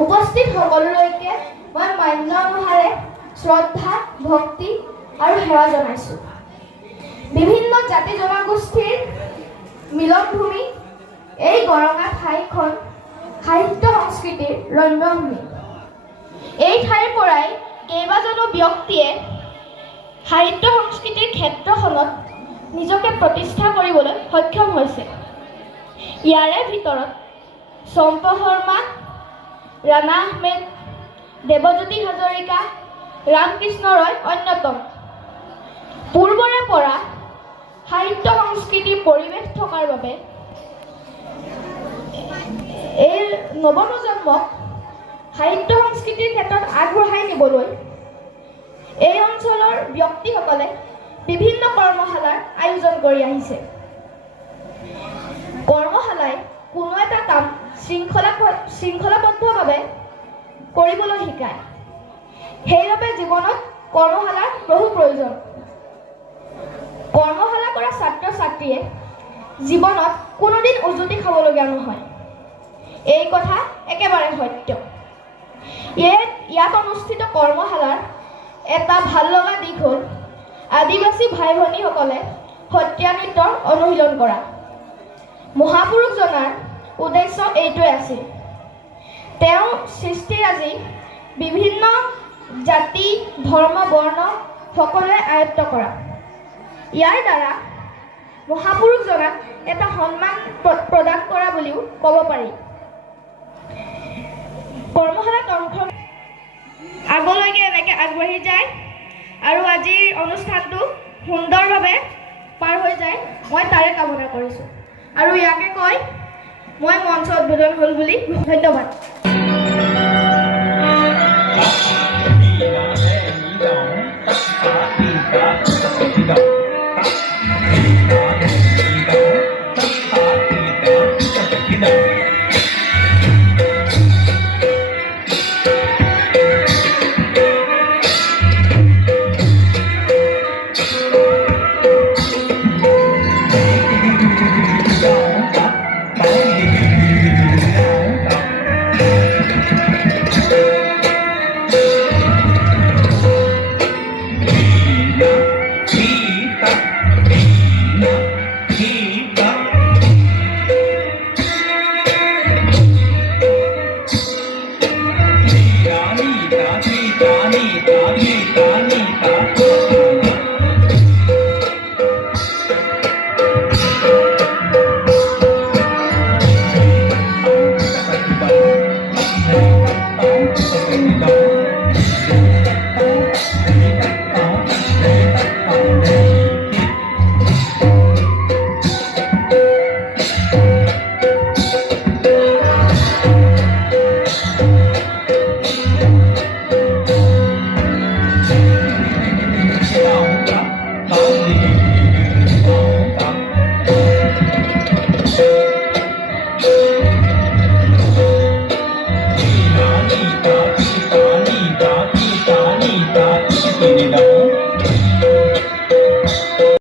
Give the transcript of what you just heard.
উপস্থিত সকলোলৈকে মই মান্য অনুসাৰে শ্ৰদ্ধা, ভক্তি আৰু সেৱা জনাইছোঁ। বিভিন্ন জাতি জনগোষ্ঠীৰ মিলনভূমি এই গৰঙা ঠাইখন সাহিত্য সংস্কৃতিৰ ৰম্যভূমি। এই ঠাইৰ পৰাই কেইবাজনো ব্যক্তিয়ে সাহিত্য সংস্কৃতিৰ ক্ষেত্ৰখনত নিজকে প্ৰতিষ্ঠা কৰিবলৈ সক্ষম হৈছে। ইয়াৰে ভিতৰত চম্পা শৰ্মা, ৰাণা আহমেদ, দেৱজ্যোতি হাজৰিকা, ৰামকৃষ্ণ ৰয় অন্যতম। পূৰ্বৰে পৰা সাহিত্য সংস্কৃতিৰ পৰিৱেশ থকাৰ বাবে এই নৱপ্ৰজন্মক সাহিত্য সংস্কৃতিৰ ক্ষেত্ৰত আগবঢ়াই নিবলৈ এই অঞ্চলৰ ব্যক্তিসকলে বিভিন্ন কৰ্মশালাৰ আয়োজন কৰি আহিছে। কৰ্মশালাই কোনো এটা কাম শৃংখলাবদ্ধভাৱে কৰিবলৈ শিকায়। সেইবাবে জীৱনত কৰ্মশালাৰ বহু প্ৰয়োজন। কৰ্মশালা কৰা ছাত্ৰ-ছাত্ৰীয়ে জীৱনত কোনোদিন উজুতি খাবলগীয়া নহয়, এই কথা একেবাৰে সত্য। ইয়াত অনুষ্ঠিত কৰ্মশালাৰ এটা ভাল লগা দিশ হ'ল আদিবাসী ভাই ভনীসকলে সত্ৰীয়া নৃত্যৰ অনুশীলন কৰা। মহাপুৰুষজনাৰ উদ্দেশ্য এইটোৱে আছিল। তেওঁ সৃষ্টিৰাজি বিভিন্ন জাতি, ধৰ্ম, বৰ্ণ সকলোৱে আয়ত্ত কৰা। ইয়াৰ দ্বাৰা মহাপুৰুষজনাক এটা সন্মান প্ৰদান কৰা বুলিও ক'ব পাৰি। কৰ্মশালাত আগলৈকে এনেকৈ আগবাঢ়ি যায় আৰু আজিৰ অনুষ্ঠানটো সুন্দৰভাৱে পাৰ হৈ যায়, মই তাৰে কামনা কৰিছোঁ। আৰু ইয়াকে কৈ মই মঞ্চ উদ্বোধন হ'ল বুলি ধন্যবাদ।